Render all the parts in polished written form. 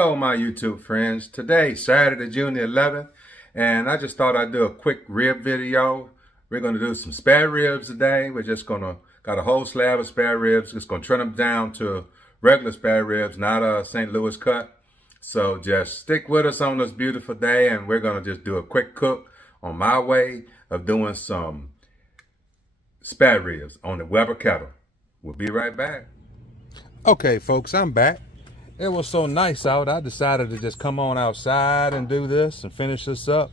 Hello my YouTube friends. Today, Saturday, June the 11th, and I just thought I'd do a quick rib video. We're going to do some spare ribs today. We're just going to, got a whole slab of spare ribs. Just going to trim them down to regular spare ribs, not a St. Louis cut. So just stick with us on this beautiful day, and we're going to just do a quick cook on my way of doing some spare ribs on the Weber kettle. We'll be right back. Okay folks, I'm back. It was so nice out, I decided to just come on outside and do this and finish this up.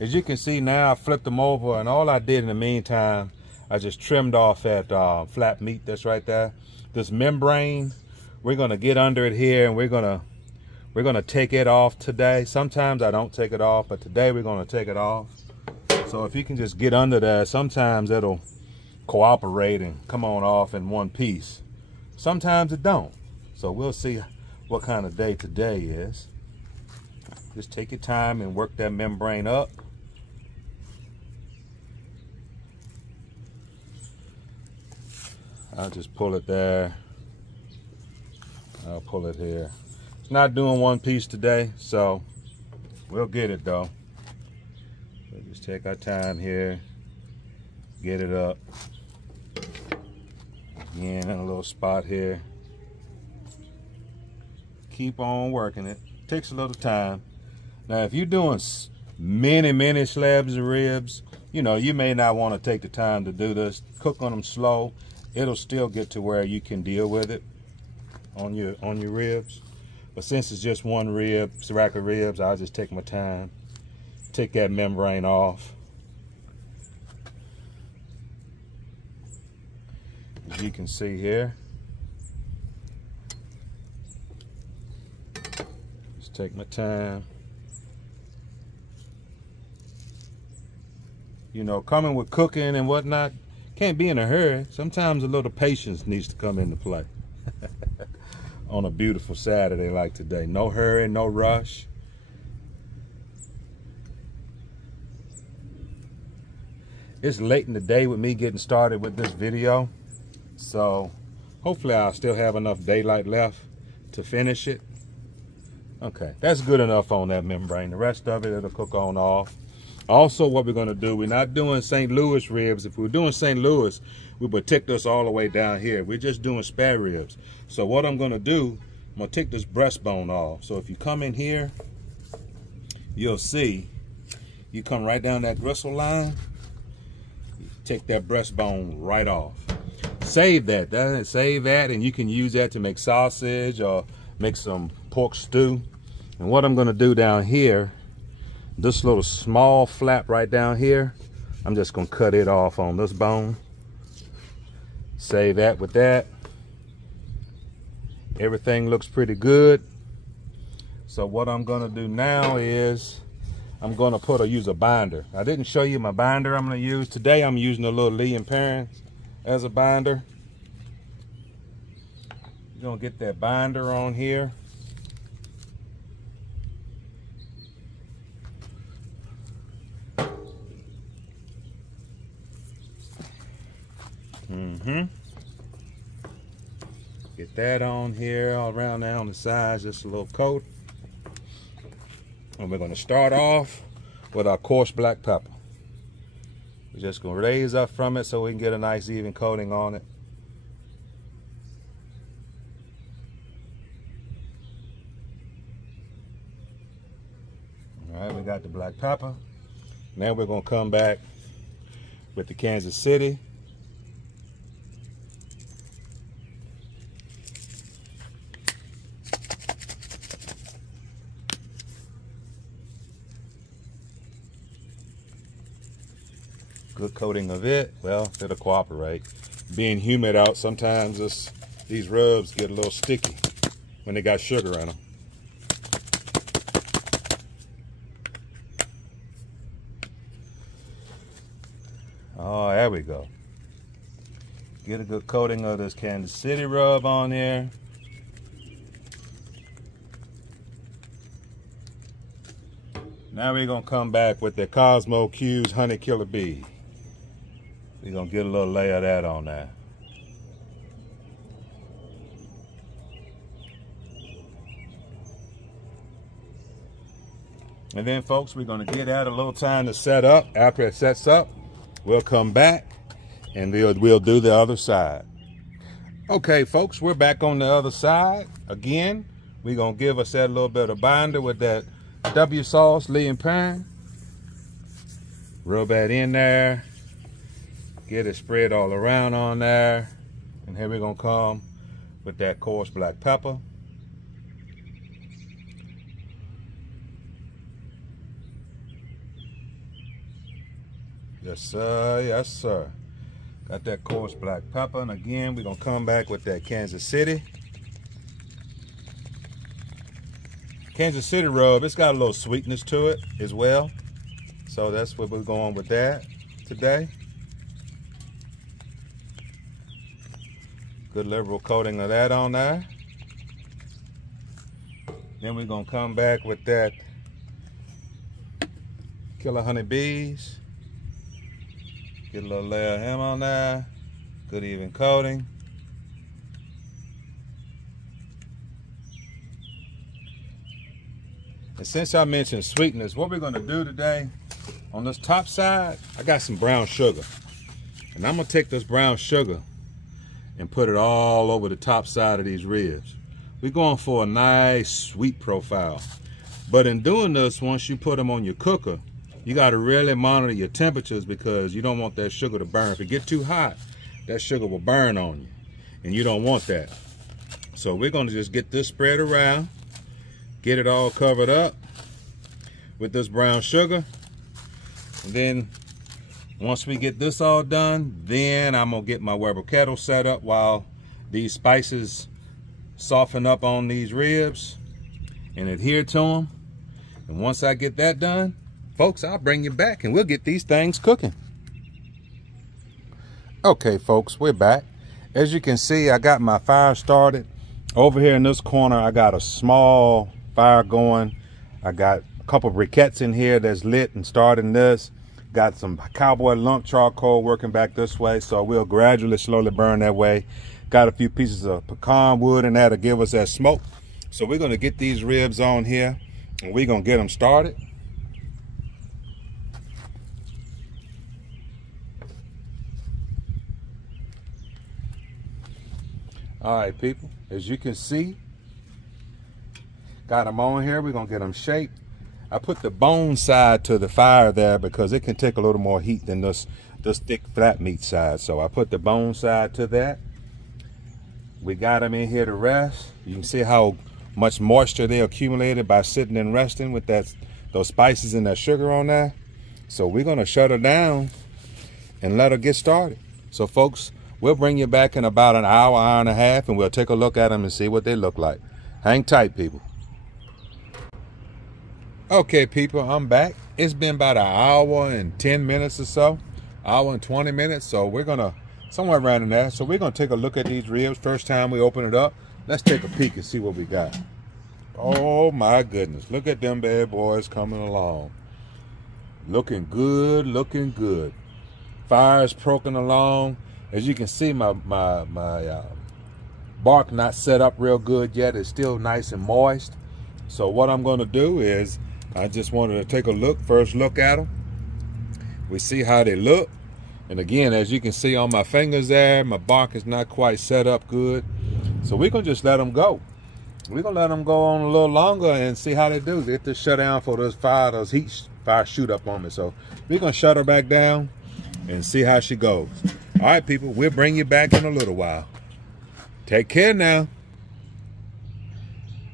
As you can see now, I flipped them over, and all I did in the meantime, I just trimmed off that flat meat that's right there. This membrane, we're gonna get under it here, and we're gonna take it off today. Sometimes I don't take it off, but today we're gonna take it off. So if you can just get under there, sometimes it'll cooperate and come on off in one piece. Sometimes it don't. So we'll see what kind of day today is. Just take your time and work that membrane up. I'll just pull it there. I'll pull it here. It's not doing one piece today, so we'll get it though. So just take our time here, get it up. Again, in a little spot here. Keep on working it. Takes a little time. Now, if you're doing many slabs of ribs, you know, you may not want to take the time to do this. Cook on them slow. It'll still get to where you can deal with it on your ribs. But since it's just one rib, rack of ribs, I'll just take my time. Take that membrane off. As you can see here. Take my time. You know, coming with cooking and whatnot, can't be in a hurry. Sometimes a little patience needs to come into play. On a beautiful Saturday like today. No hurry, no rush. It's late in the day with me getting started with this video. So hopefully I'll still have enough daylight left to finish it. Okay, that's good enough on that membrane. The rest of it, it'll cook on off. Also, what we're gonna do, we're not doing St. Louis ribs. If we were doing St. Louis, we would take this all the way down here. We're just doing spare ribs. So what I'm gonna do, I'm gonna take this breastbone off. So if you come in here, you'll see, you come right down that gristle line, take that breastbone right off. Save that, and you can use that to make sausage or make some pork stew. And what I'm gonna do down here, this little small flap right down here, I'm just gonna cut it off on this bone. Save that with that. Everything looks pretty good. So what I'm gonna do now is I'm gonna use a binder. I didn't show you my binder I'm gonna use. Today I'm using a little Lee & Perrins as a binder. You're gonna get that binder on here. Get that on here, all around there on the sides, just a little coat. And we're gonna start off with our coarse black pepper. We're just gonna raise up from it so we can get a nice even coating on it. All right, we got the black pepper. Now we're gonna come back with the Kansas City. Good coating of it. Well, it'll cooperate. Being humid out, sometimes these rubs get a little sticky when they got sugar in them. Oh, there we go. Get a good coating of this Kansas City rub on there. Now we're gonna come back with the Cosmo Q's Honey Killer Bee. We're gonna get a little layer of that on there. And then, folks, we're going to give that a little time to set up. After it sets up, we'll come back and we'll do the other side. Okay, folks, we're back on the other side. Again, we're going to give us that little bit of binder with that W sauce, Lee and Pine. Rub that in there. Get it spread all around on there. And here we're going to come with that coarse black pepper. Yes, sir. Yes, sir. Got that coarse black pepper. And again, we're going to come back with that Kansas City. Kansas City rub, it's got a little sweetness to it as well. So that's what we're going with that today. Good liberal coating of that on there. Then we're going to come back with that Killer Honey Bees. Get a little layer of him on there. Good even coating. And since I mentioned sweetness, what we're going to do today on this top side, I got some brown sugar. And I'm going to take this brown sugar and put it all over the top side of these ribs. We're going for a nice sweet profile. But in doing this, once you put them on your cooker, you got to really monitor your temperatures because you don't want that sugar to burn. If it gets too hot, that sugar will burn on you. And you don't want that. So we're going to just get this spread around. Get it all covered up with this brown sugar. And then once we get this all done, then I'm going to get my Weber kettle set up while these spices soften up on these ribs and adhere to them. And once I get that done, folks, I'll bring you back and we'll get these things cooking. Okay, folks, we're back. As you can see, I got my fire started. Over here in this corner, I got a small fire going. I got a couple briquettes in here that's lit and starting this. Got some cowboy lump charcoal working back this way, so we'll gradually, slowly burn that way. Got a few pieces of pecan wood in there to give us that smoke. So we're going to get these ribs on here and we're going to get them started. All right, people, as you can see, got them on here. We're going to get them shaped. I put the bone side to the fire there because it can take a little more heat than this thick flat meat side. So I put the bone side to that. We got them in here to rest. You can see how much moisture they accumulated by sitting and resting with those spices and that sugar on there. So we're going to shut her down and let her get started. So folks, we'll bring you back in about an hour, hour and a half, and we'll take a look at them and see what they look like. Hang tight, people. Okay, people, I'm back. It's been about an hour and 10 minutes or so, hour and 20 minutes. So we're going to, somewhere around in there. So we're going to take a look at these ribs. First time we open it up, let's take a peek and see what we got. Oh, my goodness. Look at them bad boys coming along. Looking good, looking good. Fire's poking along. As you can see, my bark not set up real good yet. It's still nice and moist. So what I'm going to do is I just wanted to take a look, first look at them. We see how they look. And again, as you can see on my fingers there, my bark is not quite set up good. So we're going to just let them go. We're going to let them go on a little longer and see how they do. They have to shut down for those fire shoot up on me. So we're going to shut her back down and see how she goes. All right, people, we'll bring you back in a little while. Take care now.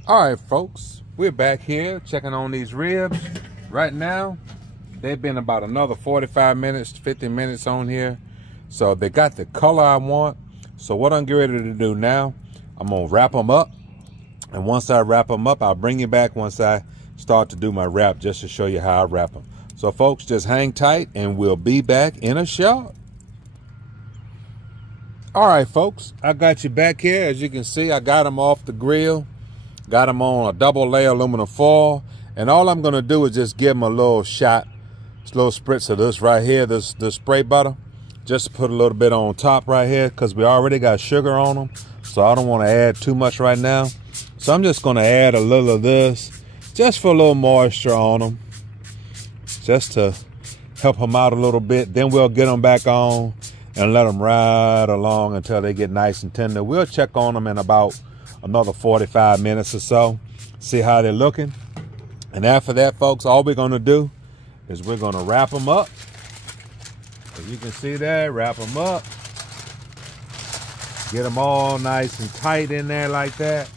All right, folks, we're back here checking on these ribs. Right now, they've been about another 45 minutes, 50 minutes on here. So they got the color I want. So what I'm getting ready to do now, I'm going to wrap them up. And once I wrap them up, I'll bring you back once I start to do my wrap just to show you how I wrap them. So, folks, just hang tight and we'll be back in a shot. All right, folks, I got you back here. As you can see, I got them off the grill. Got them on a double layer aluminum foil. And all I'm going to do is just give them a little shot, a little spritz of this right here, this spray butter. Just to put a little bit on top right here because we already got sugar on them. So I don't want to add too much right now. So I'm just going to add a little of this just for a little moisture on them. just to help them out a little bit. Then we'll get them back on and let them ride along until they get nice and tender. We'll check on them in about another 45 minutes or so, see how they're looking. And after that, folks, all we're gonna do is we're gonna wrap them up. As you can see there, wrap them up. Get them all nice and tight in there like that.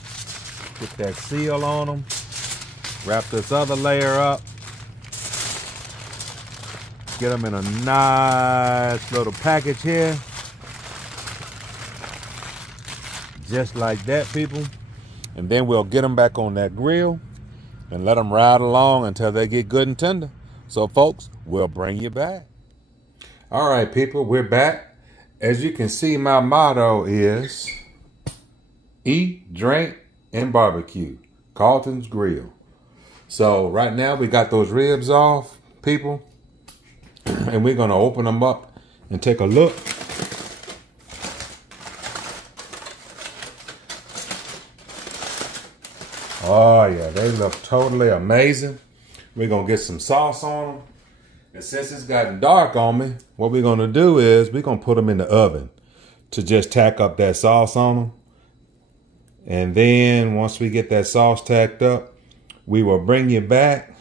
Get that seal on them. Wrap this other layer up. Get them in a nice little package here. Just like that, people. And then we'll get them back on that grill and let them ride along until they get good and tender. So, folks, we'll bring you back. All right, people, we're back. As you can see, my motto is eat, drink, and barbecue. Carlton's Grill. So right now we got those ribs off, people, and we're gonna open them up and take a look. Oh yeah, they look totally amazing. We're gonna get some sauce on them. And since it's gotten dark on me, what we're gonna do is we're gonna put them in the oven to just tack up that sauce on them. And then once we get that sauce tacked up, we will bring you back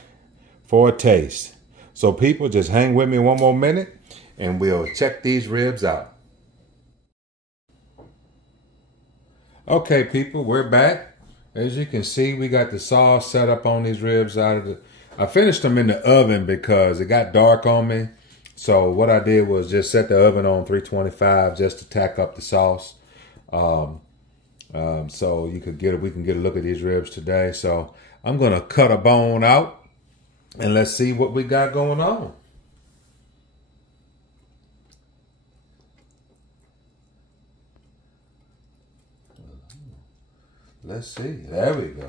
for a taste. So people, just hang with me one more minute and we'll check these ribs out. Okay, people, we're back. As you can see, we got the sauce set up on these ribs I finished them in the oven because it got dark on me. So what I did was just set the oven on 325 just to tack up the sauce. So we can get a look at these ribs today. So I'm gonna cut a bone out and let's see what we got going on. Let's see, there we go.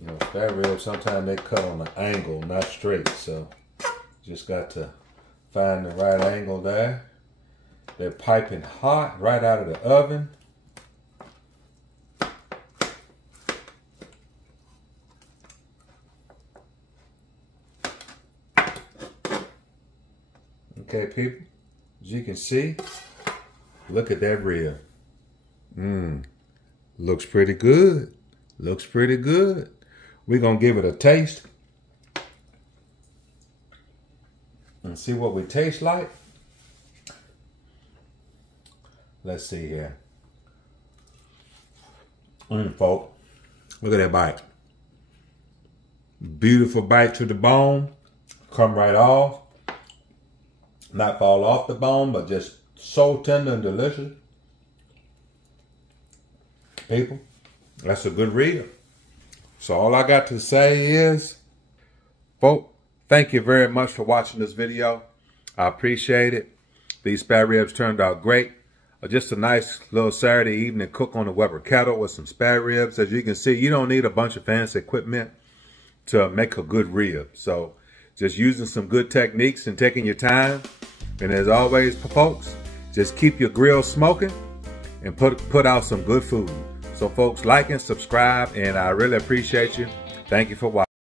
You know, spare ribs, sometimes they cut on an angle, not straight. So just got to find the right angle there. They're piping hot right out of the oven. Okay, people, as you can see, look at that rib. Looks pretty good. Looks pretty good. We're gonna give it a taste and see what we taste like. Let's see here. Folks, look at that bite. Beautiful bite to the bone. Come right off. Not fall off the bone, but just so tender and delicious. People, that's a good rib. So all I got to say is, folks, thank you very much for watching this video. I appreciate it. These spare ribs turned out great. Just a nice little Saturday evening cook on the Weber kettle with some spare ribs. As you can see, you don't need a bunch of fancy equipment to make a good rib. So just using some good techniques and taking your time. And as always, folks, just keep your grill smoking and put out some good food. So folks, like and subscribe, and I really appreciate you. Thank you for watching.